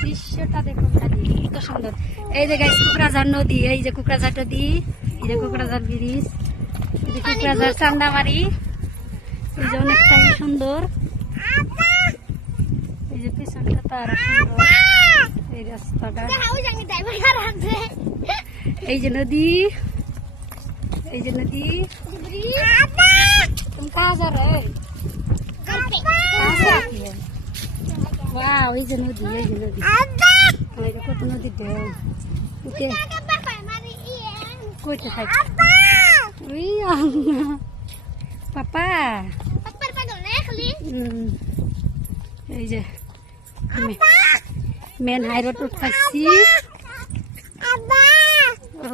দৃশ্যটা দেখুন খালি কত সুন্দর। এই যে গাইস কোকরাঝার নদী, এই যে কোকরাঝার নদী, এই যে কোকরাঝার ব্রিজ, এই যে কোকরাঝার চান্দামারি, এই যে অনেকটাই সুন্দর। এই যে পিছনটা তো আরো সুন্দর, এই রাস্তাটা, এই যে নদী, এই যে নদী। তুমি कहाँ जा रहे हो? कहाँ से आती है? वाह, এই যে নদী, এই যে নদী, এই যে কত নদী ঢেউ। ওকে কইতে থাক ওই পাপা এই যে মেন হাই রোড উঠতেছি। ও